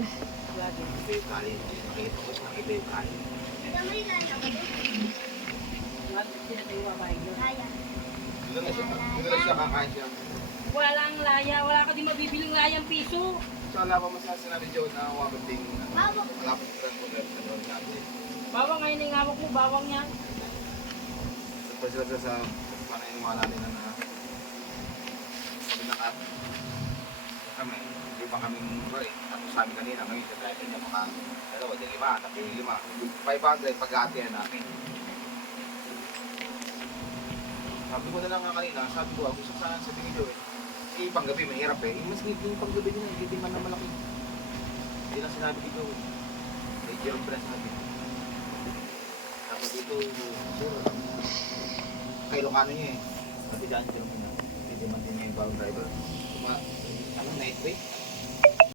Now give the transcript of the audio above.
Lagi. Ito yung kali. Nakita yung kali. Lagi sila tayo babae yun. Dito na siya kakain siya. Walang laya. Wala ka din mabibiling layang piso. So, alam mo masasabi natin Joe na wabag ding malapit ko rin sa doon natin. Bawang ngayon yung hawak mo. Bawang yan. Tapos sila sa panayamala nila na pinakat. Kami, hindi pa kami mura eh. Tapos sabi kanina, ngayon sa driver niya maka dalawa, di lima, tapi lima. 500 pag-aatihan namin. Sabi ko na lang nga kanina, sabi ko, gusto saan sa tingin Joe eh. Eh, panggabi, mahirap eh. Mas yung panggabi din hindi man na malaki. Hindi lang sinabi dito. May Jerome Press natin. Tapos dito, sure, kay Ilocano niya eh. Pati daan Jerome niya. Hindi man din niya yung bagong driver. Ano, night way?